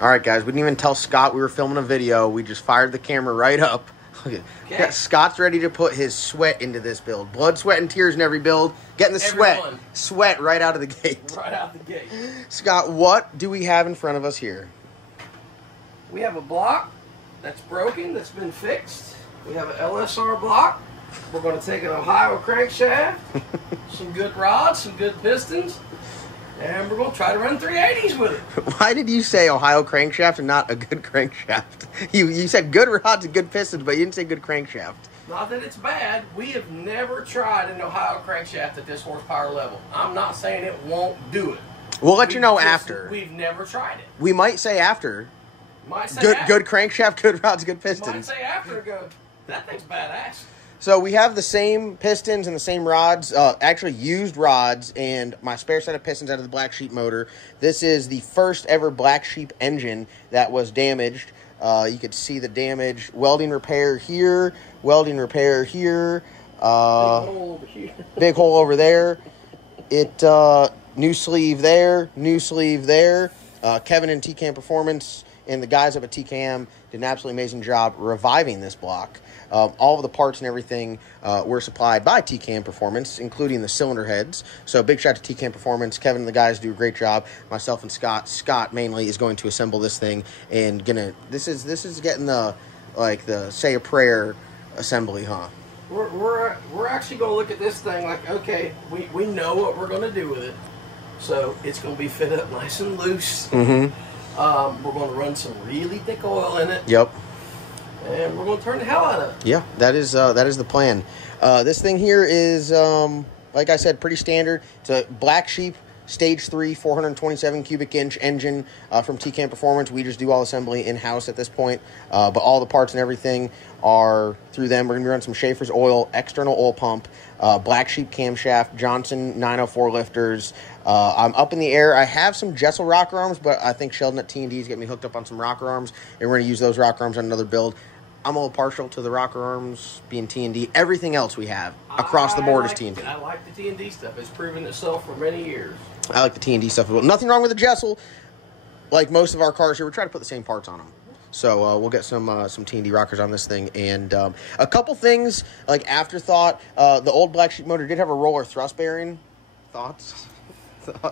All right, guys, we didn't even tell Scott we were filming a video. We just fired the camera right up. Okay. Scott's ready to put his sweat into this build. Blood, sweat, and tears in every build. Getting the sweat right out of the gate. Right out the gate. Scott, what do we have in front of us here? We have a block that's broken, that's been fixed. We have an LSR block. We're going to take an Ohio crankshaft, some good rods, some good pistons, and we're going to try to run 380s with it. Why did you say Ohio crankshaft and not a good crankshaft? You said good rods and good pistons, but you didn't say good crankshaft. Not that it's bad. We have never tried an Ohio crankshaft at this horsepower level. I'm not saying it won't do it. We'll let you know after. We've never tried it. We might say after. Might say good crankshaft, good rods, good pistons. Might say after, go, that thing's badass. So we have the same pistons and the same rods, actually used rods, and my spare set of pistons out of the Black Sheep motor. This is the first ever Black Sheep engine that was damaged. You could see the damage. Welding repair here, welding repair here. Big hole over here. Big hole over there. New sleeve there, new sleeve there. Kevin and TCAM Performance and the guys up at TCAM did an absolutely amazing job reviving this block. All of the parts and everything were supplied by TCAM Performance, including the cylinder heads. So big shout out to TCAM Performance. Kevin and the guys do a great job. Myself and Scott mainly is going to assemble this thing and this is getting the say a prayer assembly, huh? We're actually going to look at this thing like, okay, we know what we're going to do with it. So it's going to be fit up nice and loose. Mm-hmm. We're going to run some really thick oil in it. Yep. And we're going to turn the hell out of it. Yeah, that is the plan. This thing here is, like I said, pretty standard. It's a Black Sheep Stage 3 427 cubic inch engine from TCAM Performance. We just do all assembly in-house at this point. But all the parts and everything are through them. We're going to be running some Schaefer's oil, external oil pump, Black Sheep camshaft, Johnson 904 lifters. I'm up in the air. I have some Jessel rocker arms, but I think Sheldon at T&D is getting me hooked up on some rocker arms, and we're going to use those rocker arms on another build. I'm a little partial to the rocker arms being T&D. Everything else we have across the board is T&D. I like the T&D stuff. It's proven itself for many years. I like the T&D stuff as well. Nothing wrong with the Jessel. Like most of our cars here, we try to put the same parts on them. So we'll get some T&D rockers on this thing. And a couple things, like afterthought, the old Black Sheep motor did have a roller thrust bearing. Thoughts?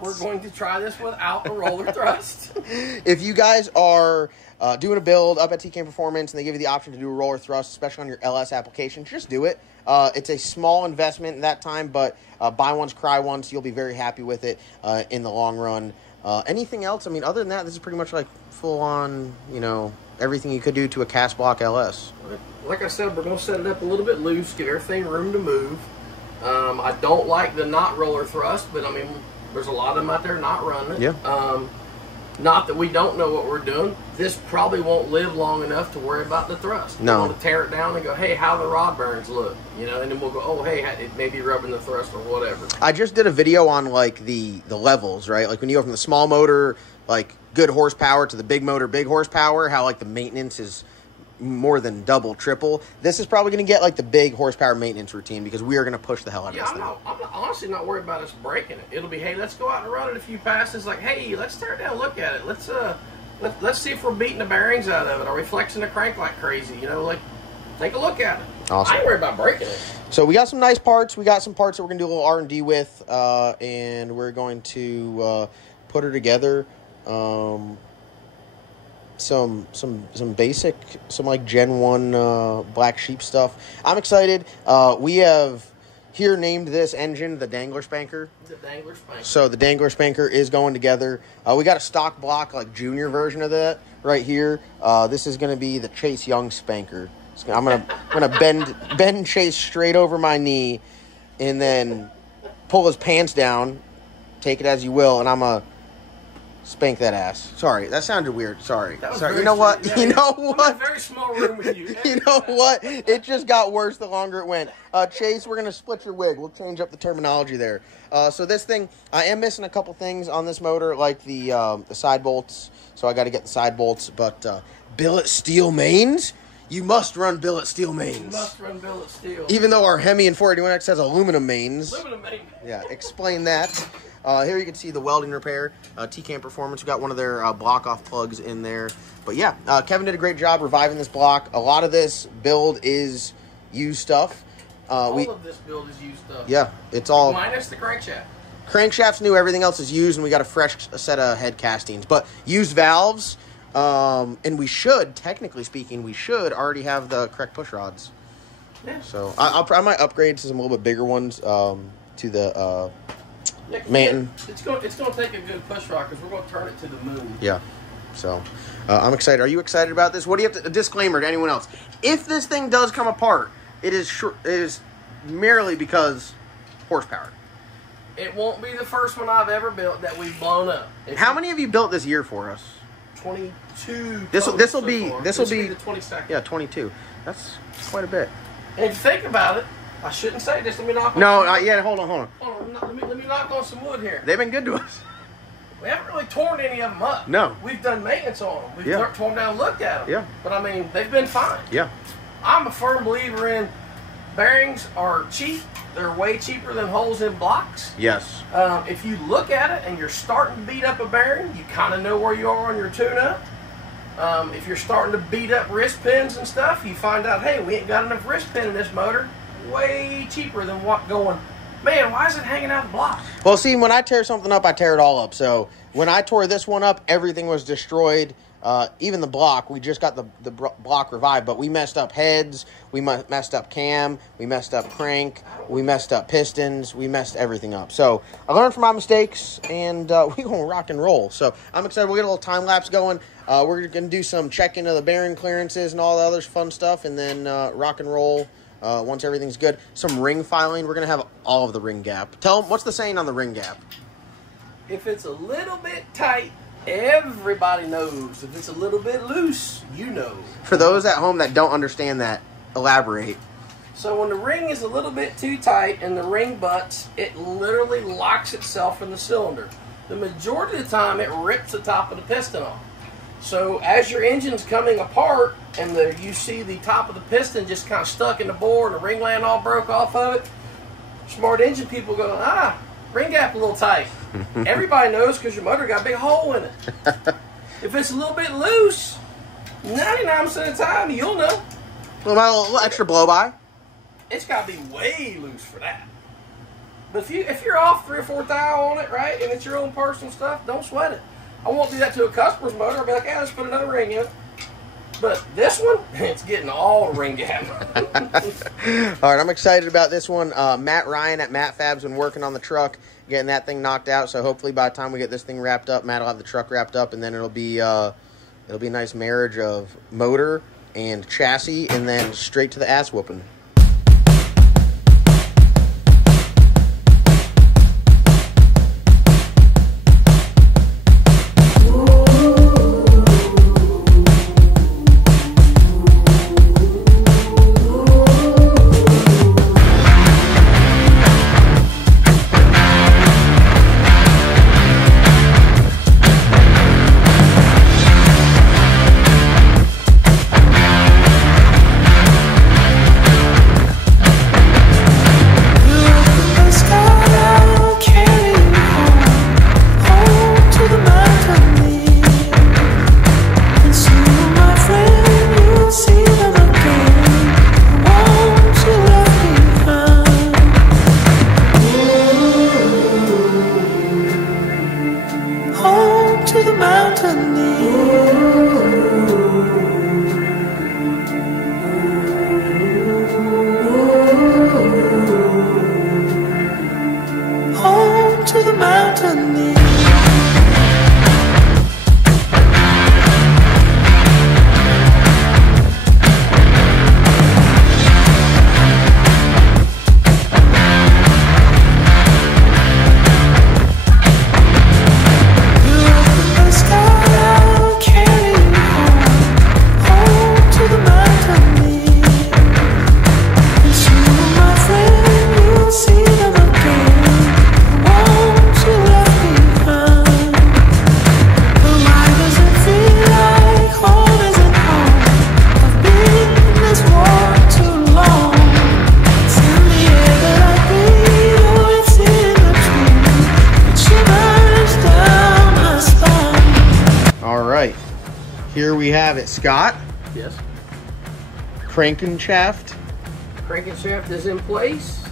We're going to try this without a roller thrust. If you guys are doing a build up at TCAM Performance and they give you the option to do a roller thrust, especially on your LS application, just do it. It's a small investment in that time, but buy once, cry once. You'll be very happy with it in the long run. Anything else? I mean, other than that, this is pretty much like full-on, everything you could do to a cast block LS. Like I said, we're going to set it up a little bit loose, give everything room to move. I don't like the not roller thrust, but I mean, there's a lot of them out there not running it. Yeah. Not that we don't know what we're doing. This probably won't live long enough to worry about the thrust. No. We're going to tear it down and go, hey, how the rod burns look, and then we'll go, oh, hey, it may be rubbing the thrust or whatever. I just did a video on like the levels, right? Like when you go from the small motor, like good horsepower, to the big motor, big horsepower, how like the maintenance is more than double, triple. This is probably going to get like the big horsepower maintenance routine because we are going to to push the hell out of this thing. I'm honestly not worried about us breaking it. It'll be, hey, let's go out and run it a few passes. Like, hey, let's tear it down, look at it. Let's see if we're beating the bearings out of it. Are we flexing the crank like crazy? Like, take a look at it. Awesome. I ain't worried about breaking it. So we got some nice parts. We got some parts that we're going to do a little R&D with, and we're going to put her together. Some basic, some like Gen 1 Black Sheep stuff. I'm excited. We have here named this engine the Dangler Spanker. The Dangler Spanker. So the Dangler Spanker is going together. We got a stock block, like junior version of that right here. This is going to be the Chase Young Spanker. I'm gonna bend Chase straight over my knee, and then pull his pants down. Take it as you will, and I'm gonna spank that ass. Sorry, that sounded weird. Sorry. You know what? Yeah, you know what? I'm in a very small room with you. You know what? It just got worse the longer it went. Chase, we're going to split your wig. We'll change up the terminology there. So this thing, I am missing a couple things on this motor, like the side bolts. So I got to get the side bolts. But billet steel mains? You must run billet steel mains. You must run billet steel. Even though our Hemi and 481X has aluminum mains. Aluminum mains. Yeah, explain that. Here you can see the welding repair, TCAM Performance. We got one of their block-off plugs in there. But yeah, Kevin did a great job reviving this block. A lot of this build is used stuff. All of this build is used stuff. Yeah, it's all... Minus the crankshaft. Crankshaft's new, everything else is used, and we got a fresh set of head castings. But used valves, and we should, technically speaking, we should already have the correct push rods. Yeah. So I might upgrade to some a little bit bigger ones to the Manton. It's going to take a good push rod because we're going to turn it to the moon. Yeah. So I'm excited. Are you excited about this? What do you have to... A disclaimer to anyone else. If this thing does come apart, it is merely because horsepower. It won't be the first one I've ever built that we've blown up. How many have you built this year for us? 22. This will be the 22nd. Yeah, 22. That's quite a bit. And if you think about it, I shouldn't say this. Let me knock on hold on. Hold on. Let me knock on some wood here. They've been good to us. We haven't really torn any of them up. No. We've done maintenance on them. We've torn down, looked at them. Yeah. But I mean, they've been fine. Yeah. I'm a firm believer in bearings are cheap. They're way cheaper than holes in blocks. Yes. If you look at it and you're starting to beat up a bearing, you kind of know where you are on your tune-up. If you're starting to beat up wrist pins and stuff, you find out, hey, we ain't got enough wrist pin in this motor. Way cheaper than what going, man, why is it hanging out of the block? Well, see, when I tear something up, I tear it all up. So when I tore this one up, everything was destroyed. Even the block, we just got the block revived, but we messed up heads, we messed up cam, we messed up crank, we messed up pistons, we messed everything up. So I learned from my mistakes, and we're going to rock and roll. So I'm excited. We'll get a little time lapse going. We're going to do some checking of the bearing clearances and all the other fun stuff, and then rock and roll once everything's good. Some ring filing. We're going to have all of the ring gap. Tell them, what's the saying on the ring gap? If it's a little bit tight, everybody knows. If it's a little bit loose, you know. For those at home that don't understand that, elaborate. So when the ring is a little bit too tight and the ring butts, it literally locks itself in the cylinder. The majority of the time, it rips the top of the piston off. So as your engine's coming apart and you see the top of the piston just kind of stuck in the bore and the ring land all broke off of it, smart engine people go, ring gap a little tight. Everybody knows because your motor got a big hole in it. If it's a little bit loose, 99% of the time, you'll know. A little extra blow-by. It's got to be way loose for that. But if you're off 3 or 4 thou on it, right, and it's your own personal stuff, don't sweat it. I won't do that to a customer's motor. I'll be like, let's put another ring in it. But this one, it's getting all ring gap. All right, I'm excited about this one. Matt Ryan at Matt Fab's been working on the truck, getting that thing knocked out. So hopefully by the time we get this thing wrapped up, Matt will have the truck wrapped up, and then it'll be a nice marriage of motor and chassis, and then straight to the ass whooping. Here we have it, Scott. Yes. Crankshaft. Crankshaft is in place.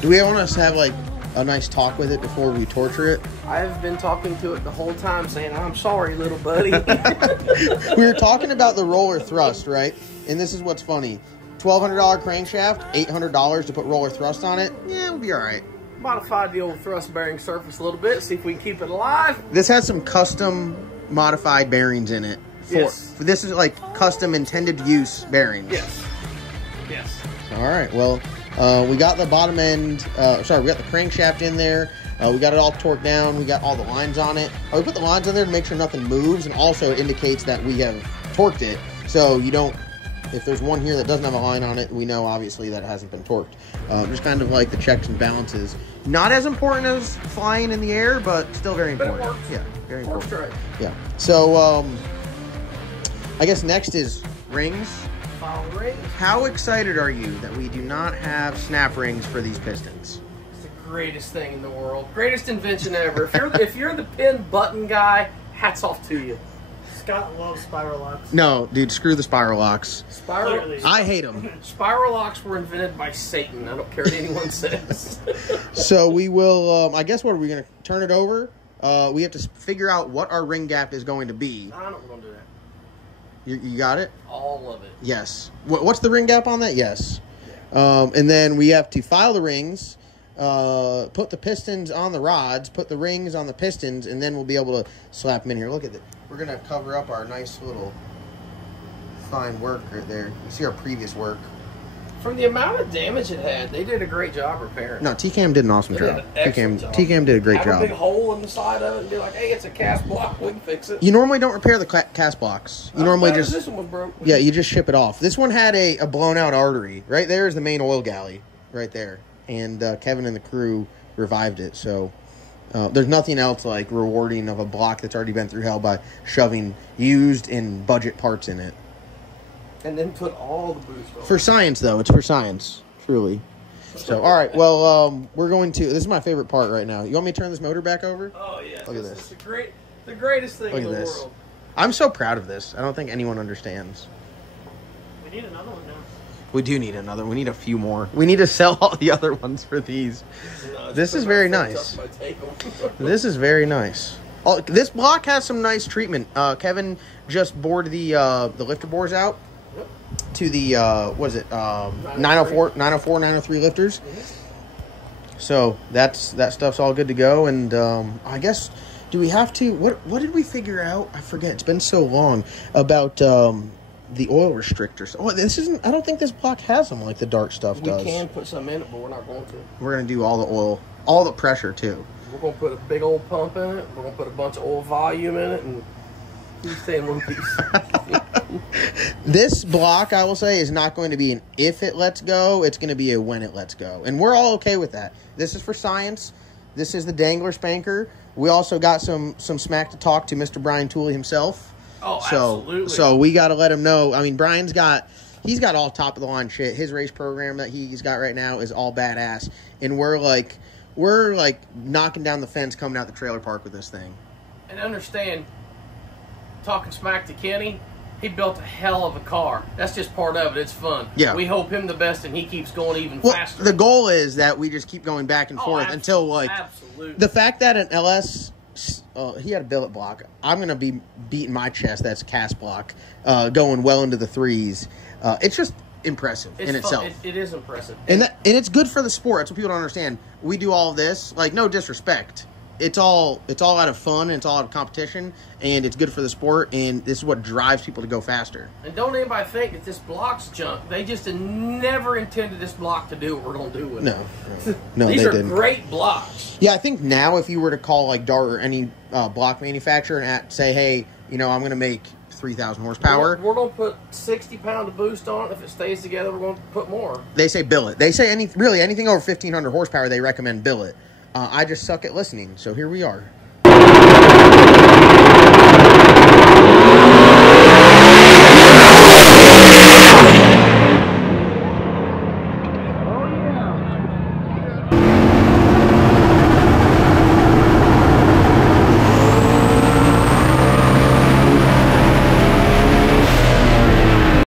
Do we want us to have like a nice talk with it before we torture it? I've been talking to it the whole time saying, I'm sorry, little buddy. We were talking about the roller thrust, right? And this is what's funny. $1,200 crankshaft, $800 to put roller thrust on it. Yeah, it'll be all right. Modified the old thrust bearing surface a little bit, see if we can keep it alive. This has some custom modified bearings in it. Yes. This is like custom intended use bearings. Yes. Yes. All right. Well, we got the bottom end. Sorry, we got the crankshaft in there. We got it all torqued down. We got all the lines on it. We put the lines on there to make sure nothing moves, and also it indicates that we have torqued it. So you don't. If there's one here that doesn't have a line on it, we know obviously that it hasn't been torqued. Just kind of like the checks and balances. Not as important as flying in the air, but still very important. But it works. Yeah, very important. Works right. Yeah. So I guess next is rings. Follow rings. How excited are you that we do not have snap rings for these pistons? It's the greatest thing in the world. Greatest invention ever. If you're the pin button guy, hats off to you. Scott loves spiral locks. No, dude, screw the spiral locks. Spiral. I hate them. Spiral locks were invented by Satan. I don't care what anyone says. So we will, I guess, what are we going to turn it over? We have to figure out what our ring gap is going to be. I don't want to do that. You got it? All of it. Yes. What's the ring gap on that? Yes. Yeah. And then we have to file the rings, put the pistons on the rods, put the rings on the pistons, and then we'll be able to slap them in here. Look at it. We're going to cover up our nice little fine work right there. You see our previous work. From the amount of damage it had, they did a great job repairing. No, TCAM did an awesome job. TCAM did a great job. Have a big hole in the side of it and be like, hey, it's a cast block, we can fix it. You normally don't repair the cast blocks. You normally just... This one was broke. Yeah, you just ship it off. This one had a blown out artery. Right there is the main oil galley. Right there. And Kevin and the crew revived it. So there's nothing else like rewarding of a block that's already been through hell by shoving used and budget parts in it. And then put all the boost on. For science, though. It's for science. Truly. So, all right. Well, we're going to... This is my favorite part right now. You want me to turn this motor back over? Oh, yeah. Look at this. It's the greatest thing in the world. I'm so proud of this. I don't think anyone understands. We need another one now. We do need another. We need a few more. We need to sell all the other ones for these. No, this is very nice. This is very nice. Oh, this block has some nice treatment. Kevin just bored the lifter bores out. To the, what is it, 904, 903 lifters. Mm-hmm. So that stuff's all good to go. And I guess, do we have to, what did we figure out? I forget. It's been so long about the oil restrictors. Oh, this isn't, I don't think this block has them like the dark stuff does. We can put some in it, but we're not going to. We're going to do all the oil, all the pressure too. We're going to put a big old pump in it. We're going to put a bunch of oil volume in it and keep stay in one piece. This block, I will say, is not going to be an if it lets go. It's going to be a when it lets go. And we're all okay with that. This is for science. This is the Dangler Spanker. We also got some smack to talk to Mr. Brian Tooley himself. Oh, absolutely. So we got to let him know. I mean, he's got all top of the line shit. His race program that he's got right now is all badass. And we're like knocking down the fence coming out the trailer park with this thing. And understand, talking smack to Kenny, he built a hell of a car. That's just part of it. It's fun. Yeah. We hope him the best, and he keeps going even faster. The goal is that we just keep going back and forth until, like, absolutely. The fact that an LS, he had a billet block. I'm going to be beating my chest. That's cast block, going well into the threes. It's just impressive in itself. It is impressive. And it's good for the sport. That's what people don't understand. We do all of this, like, no disrespect. It's all out of fun, and it's all out of competition, and it's good for the sport, and this is what drives people to go faster. And don't anybody think that this block's junk. They just never intended this block to do what we're going to do with it. No, These they are didn't. Great blocks. Yeah, I think now if you were to call like Dart or any block manufacturer and say, hey, I'm going to make 3,000 horsepower. We're going to put 60 pound of boost on it. If it stays together, we're going to put more. They say billet. They say anything over 1,500 horsepower, they recommend billet. I just suck at listening, so here we are.